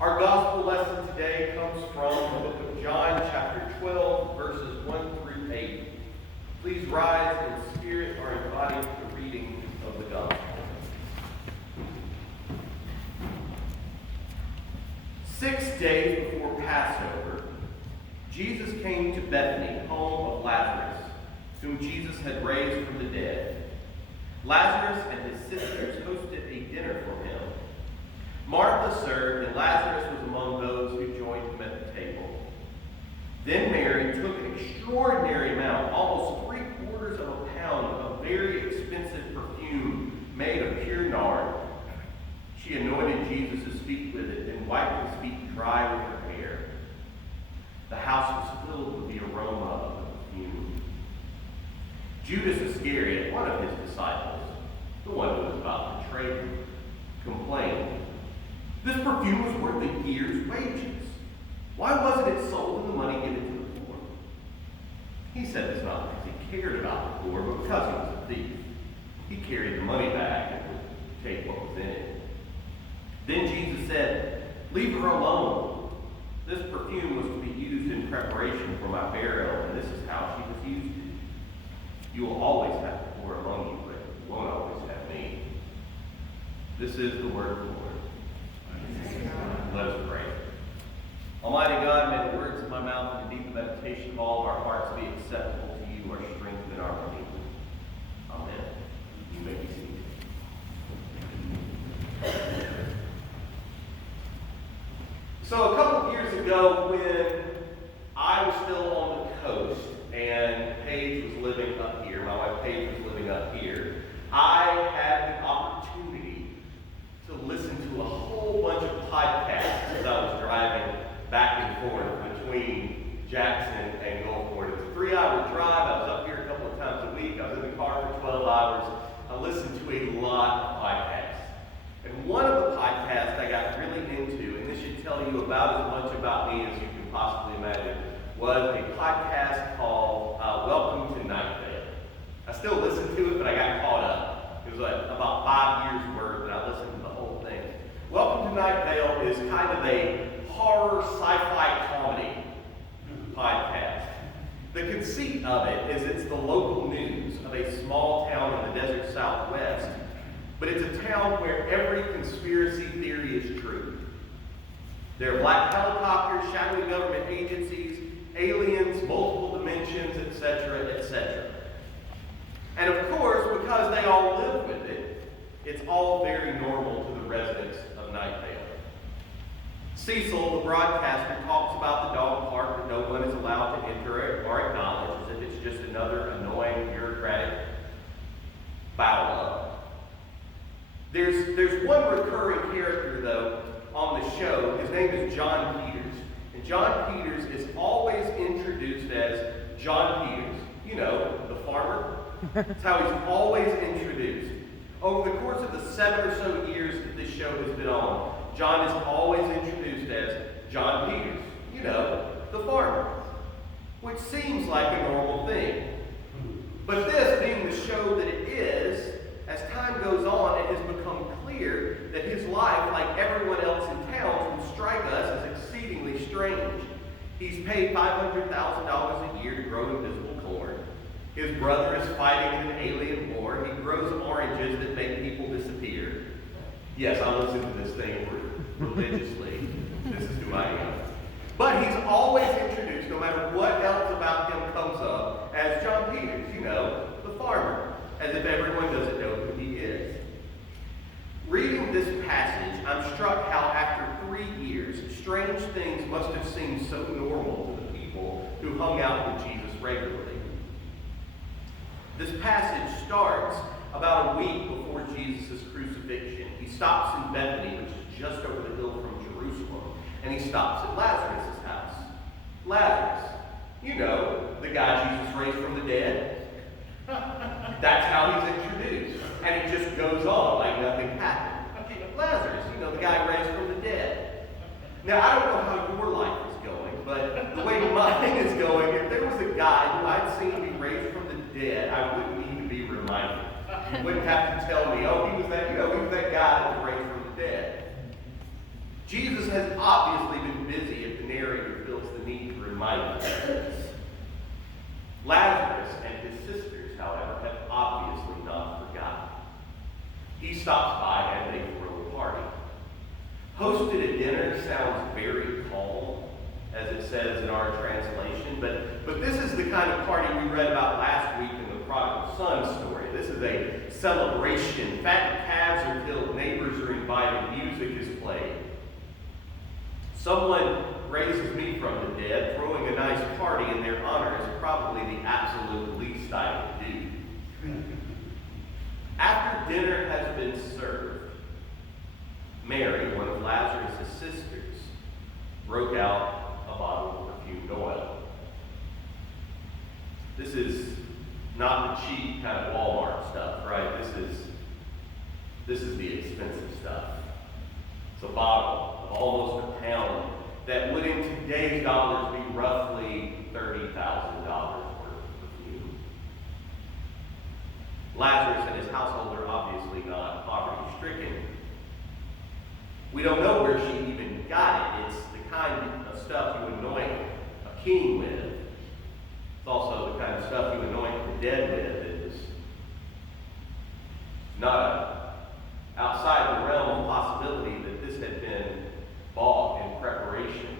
Our gospel lesson today comes from the book of John, chapter 12, verses 1 through 8. Please rise in spirit or in body for the reading of the gospel. 6 days before Passover, Jesus came to Bethany, home of Lazarus, whom Jesus had raised from the dead. Lazarus and his sisters hosted a dinner for him. Martha served, and Lazarus was among those who joined him at the table. Then Mary took an extraordinary amount, almost 3/4 of a pound of very expensive perfume made of pure nard. She anointed Jesus' feet with it and wiped his feet dry with her hair. The house was filled with the aroma of the perfume. Judas Iscariot, one of his disciples, the one who was about to betray him, complained, "This perfume was worth a year's wages. Why wasn't it sold and the money given to the poor?" He said this not because he cared about the poor, but because he was a thief. He carried the money back and would take what was in it. Then Jesus said, "Leave her alone. This perfume was to be used in preparation for my burial, and this is how she was used. You will always have the poor among you, but you won't always have me." This is the word of the Lord. Let us pray. Almighty God, may the words of my mouth and the deep meditation of all of our hearts be acceptable to you, our strength and our relief. Amen. You may be seated. So a couple of years ago, when I was still on the coast and Paige was living up here, my wife Paige was living up here, I had the opportunity to listen to a whole bunch of podcasts as I was driving back and forth between Jackson and Gulfport. It was a 3-hour drive. I was up here a couple of times a week. I was in the car for 12 hours. I listened to a lot of podcasts. And one of the podcasts I got really into, and this should tell you about as much about me as you can possibly imagine, was a podcast called Welcome to Night Vale. I still listen to it, but I got caught up. It was like about 5 years worth, and I listened to the whole thing. Welcome to Night Vale is kind of a horror sci-fi comedy podcast. The conceit of it is it's the local news of a small town in the desert Southwest, but it's a town where every conspiracy theory is true. There are black helicopters, shadowy government agencies, aliens, multiple dimensions, etc., etc. And of course, because they all live with it, it's all very normal to the residents of Night Vale. Cecil, the broadcaster, talks about the dog park that no one is allowed to enter or acknowledge as if it's just another annoying bureaucratic foul-up. There's one recurring character, though, on the show. His name is John Peters. And John Peters is always introduced as John Peters. You know, the farmer. That's how he's always introduced. Over the course of the 7 or so years that this show has been on, John is always introduced as John Peters. You know, the farmer. Which seems like a normal thing. But this being the show that it is, as time goes on, it has become clear that his life, like everyone else in town, would strike us as exceedingly strange. He's paid $500,000 a year to grow invisible corn. His brother is fighting in an alien war. He grows oranges that make people disappear. Yes, I listen to this thing religiously. This is who I am. But he's always introduced, no matter what else about him comes up, as John Peters, you know, the farmer, as if everyone doesn't know who he is. Reading this passage, I'm struck how after 3 years, strange things must have seemed so normal to the people who hung out with Jesus regularly. This passage starts about a week before Jesus' crucifixion. He stops in Bethany, which is just over the hill from Jerusalem, and he stops at Lazarus' house. Lazarus, you know, the guy Jesus raised from the dead. That's how he's introduced. And it just goes on like nothing happened. Lazarus, you know, the guy raised from the dead. Now, I don't know how your life is going, but the way mine is going, if there was a guy who I'd seen be raised from the dead, I wouldn't need to be reminded. You wouldn't have to tell me, oh, he was that guy that was raised from the dead. Jesus has obviously been busy if the narrator feels the need to remind us of this. Lazarus and his sisters, however, have obviously not forgotten. He stops by and they throw a party. Hosted a dinner sounds very calm, as it says in our translation, but this is the kind of party we read about last week in the prodigal son story. This is a celebration. Fattened calves are killed, neighbors are invited, music is played. Someone raises me from the dead. Throwing a nice party in their honor is probably the absolute least I would do. After dinner has been served, Mary, one of Lazarus' sisters, broke out a bottle of perfumed oil. This is not the cheap kind of Walmart stuff, right? This is the expensive stuff. It's a bottle of almost a pound that would in today's dollars be roughly $30,000 worth of perfume. Lazarus and his household are obviously not poverty-stricken. We don't know where she even got it. It's the kind of stuff you anoint a king with. It's also the kind of stuff you anoint the dead with. It's not outside the realm of possibility that this had been bought in preparation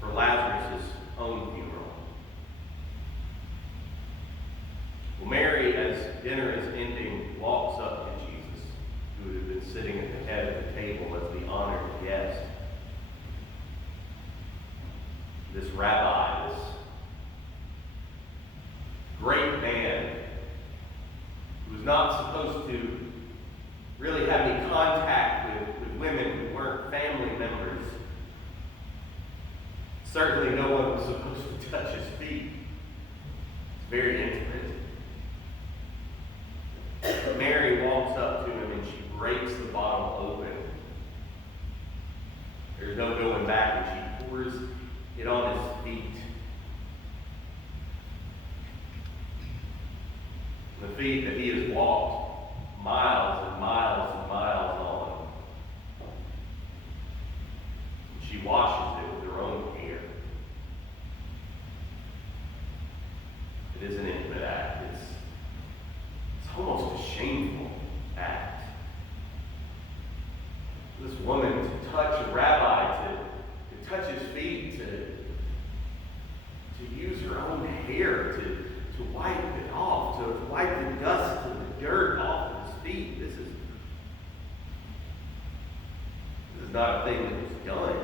for Lazarus' own funeral. Well, Mary, as dinner is ending, walks up to Jesus, who had been sitting at the head of the table as the honored guest. This rabbi, this great man, who was not supposed to really have any contact with women who weren't family members. Certainly no one was supposed to touch his feet. It's very intimate. Mary walks up to him and she breaks the bottle open. There's no going back, and she pours it on his feet. The feet that he has walked miles and miles and miles on. She washes it with her own hair. It is an intimate act. It's almost a shameful act. This woman to touch a rabbi, to touch his feet, to use her own hair, to wipe it off, to wipe the dust and the dirt off of his feet. This is not a thing that was done.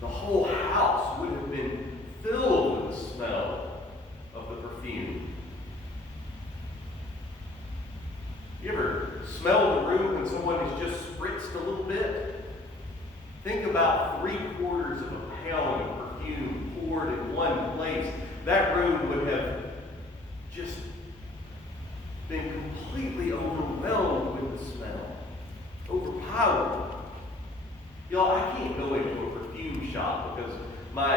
The whole house would have been filled with the smell of the perfume. You ever smell the room when someone has just spritzed a little bit? Think about 3/4 of a pound of perfume poured in one place. That room would have just been completely overwhelmed with the smell. Overpowered. Y'all, I can't go into a perfume shop because my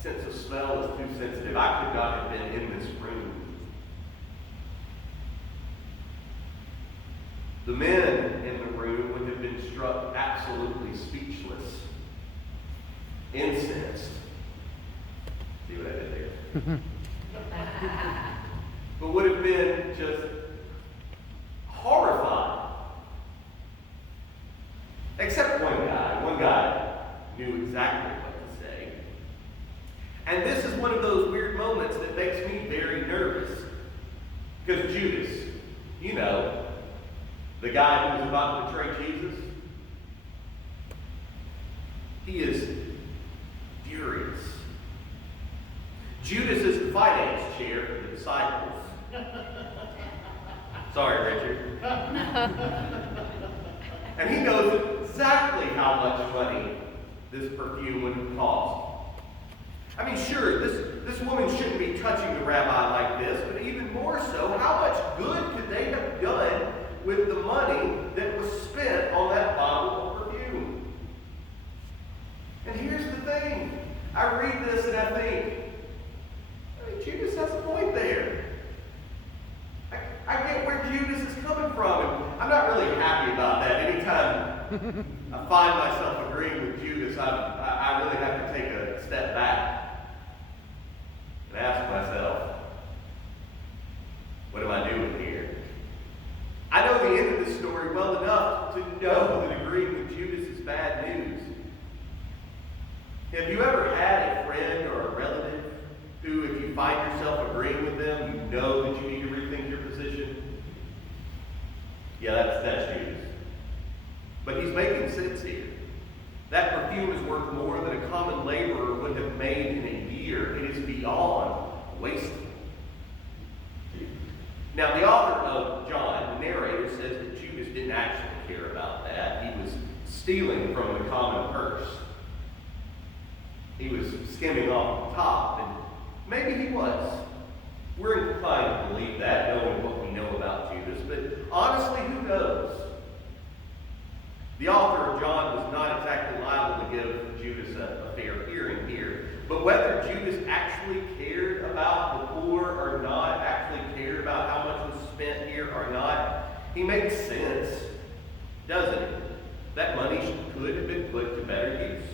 sense of smell is too sensitive. I could not have been in this room. The men in the room would have been struck absolutely speechless, incensed. See what I did there? But would have been just horrified. Except one guy. One guy knew exactly what to say. And this is one of those weird moments that makes me very nervous. Because Judas, you know, the guy who was about to betray Jesus, he is furious. Judas is the finance chair for the disciples. Sorry, Richard. And he knows exactly how much money this perfume would have cost. I mean, sure, this woman shouldn't be touching the rabbi like this, but even more so, how much good could they have done with the money that was spent on that bottle of perfume? And here's the thing. I read this and I think, Judas has a point there. I get where Judas is coming from. And I'm not really happy about I find myself agreeing with Judas, I really have to take a step back and ask myself, what am I doing here? I know the end of this story well enough to know that agreeing with Judas is bad news. Have you ever had a friend or a relative who, if you find yourself agreeing with them, you know that you need to rethink your position? Yeah, that's Judas. But he's making sense here. That perfume is worth more than a common laborer would have made in a year. It is beyond wasteful. Now, the author of John, the narrator, says that Judas didn't actually care about that. He was stealing from the common purse. He was skimming off the top, and maybe he was. We're inclined to believe that, knowing what we know about Judas, but honestly, who knows? The author of John was not exactly liable to give Judas a fair hearing here, but whether Judas actually cared about the poor or not, actually cared about how much was spent here or not, he makes sense, doesn't he? That money could have been put to better use.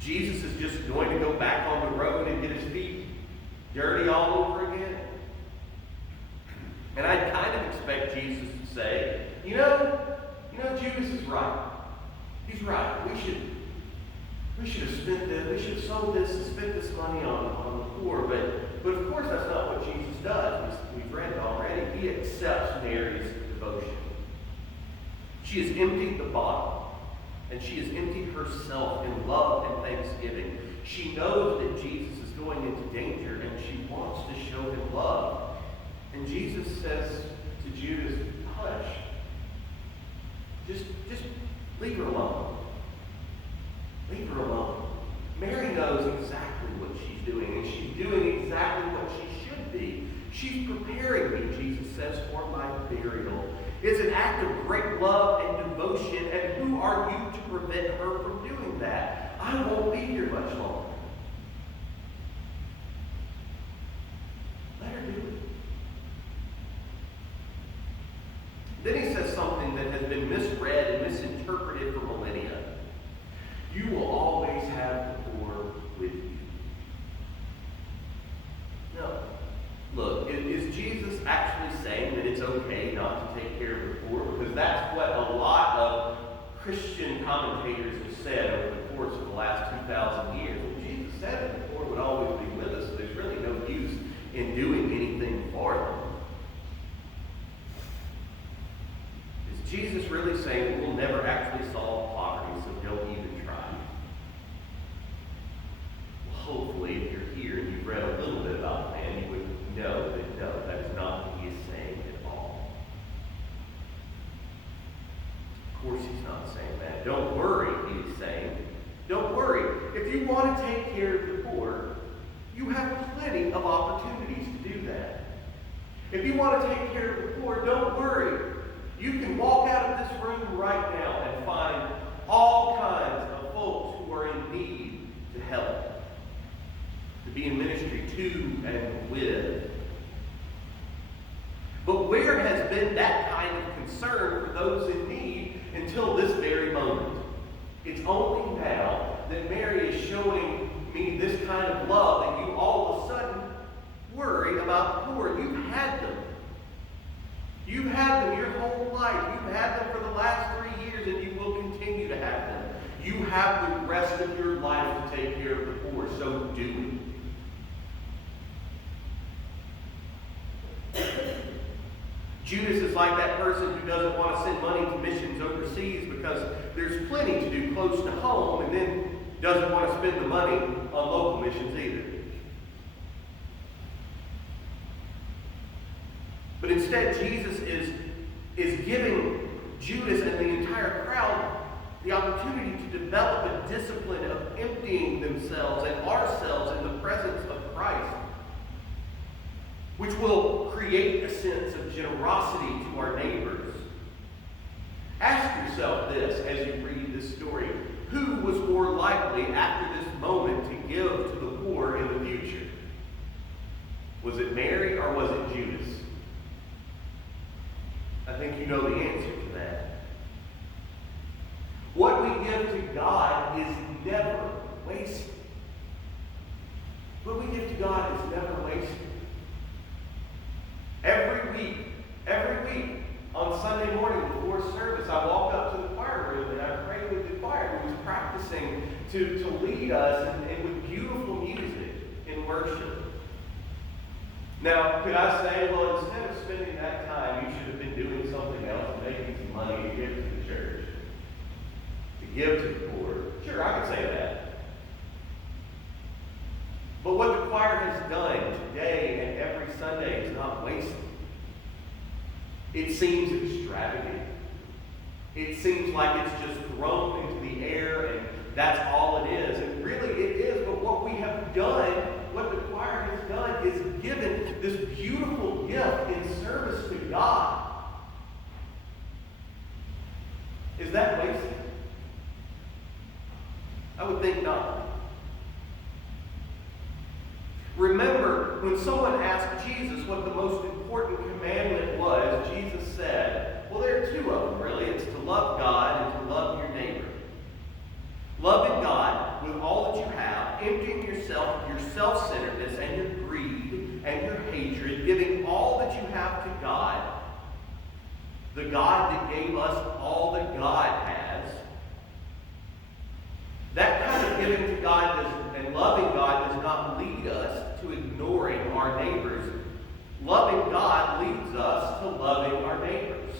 Jesus is just going to go back on the road and get his feet dirty all over again. And I kind of expect Jesus to say, you know, Judas is right. He's right. We should have spent this, we should have sold this and spent this money on the poor. But of course that's not what Jesus does. We've read it already. He accepts Mary's devotion. She has emptied the bottle, and she has emptied herself in love and thanksgiving. She knows that Jesus is going into danger, and she wants to show him love. And Jesus says to Judas, hush. Just leave her alone. Leave her alone. Mary knows exactly what she's doing, and she's doing exactly what she should be. She's preparing me, Jesus says, for my burial. It's an act of great love and devotion, and who are you to prevent her from doing that? I won't be here much longer. Let her do it. Then he says something that has been misread and misinterpreted for millennia. You will always have the poor with you. No. Look, is Jesus actually saying that it's okay not to take care of the poor? Because that's what a lot of Christian commentators have said over the course of the last 2,000 years. Well, Jesus said that the poor would always be with us, so there's really no use in doing anything for them. Is Jesus really saying that we'll never actually solve poverty, so don't even try? Well, hopefully, if you're here and you've read a little bit about the man, you would know that no, that is not what he is saying at all. Of course, he's not saying that. Don't worry, he is saying. Don't worry. If you want to take care of the poor, you have plenty of opportunities to do that. If you want to take care of the poor, don't worry. You can walk out of this room right now and find all kinds of folks who are in need to help, to be in ministry to and with. But where has been that kind of concern for those in need until this very moment? It's only now that Mary is showing me this kind of love that you all of a sudden worry about the poor. You've had them. You've had them your whole life. You've had them for the last 3 years, and you will continue to have them. You have the rest of your life to take care of the poor, so do it. Judas is like that person who doesn't want to send money to missions overseas because there's plenty to do close to home, and then doesn't want to spend the money on local missions either. But instead, Jesus is giving Judas and the entire crowd the opportunity to develop a discipline of emptying themselves and ourselves in the presence of Christ, which will create a sense of generosity to our neighbors. Ask yourself this as you read this story. Who was more likely after this moment to give to the poor in the future? Was it Mary or was it Judas? I think you know the answer to that. give to God is never wasted. What we give to God is never wasted. Every week, on Sunday morning before service, I walk up to the choir room and I pray with the choir who is practicing to lead us and with beautiful music in worship. Now, could I say, well, instead of spending that time, you should have been doing something else, making some money to give to the church, to give to the poor? Sure, I could say that. But what the choir has done today and every Sunday is not wasted. It seems extravagant. It seems like it's just thrown into the air and that's all it is. And really it is, but what we have done, what the choir has done, is given this beautiful gift in service to God. Is that wasted? I would think not. Remember, when someone asked Jesus what the most important commandment was, Jesus said, well, there are two of them, really. It's to love God and to love your neighbor. Loving God with all that you have, emptying yourself of your self-centeredness and your greed and your hatred, giving all that you have to God, the God that gave us all that God has. That kind of giving to God and loving God does not lead us to ignoring our neighbors. Loving God leads us to loving our neighbors,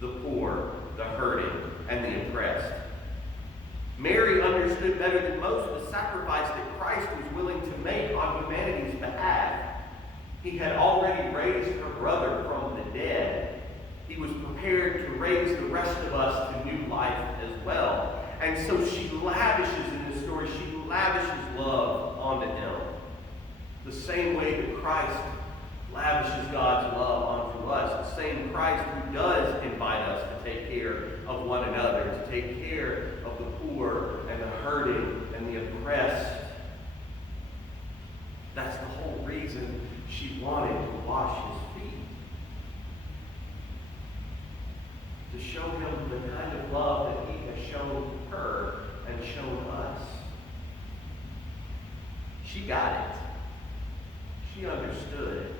the poor, the hurting, and the oppressed. Mary understood better than most the sacrifice that Christ was willing to make on humanity's behalf. He had already raised her brother from the dead. He was prepared to raise the rest of us to new life as well. And so she lavishes in this story, she lavishes love onto him. The same way that Christ lavishes God's love onto us. The same Christ who does invite us to take care of one another, to take care of the poor and the hurting and the oppressed. That's the whole reason she wanted to wash his feet. To show him the kind of love that he has shown her and shown us. She got it. She understood.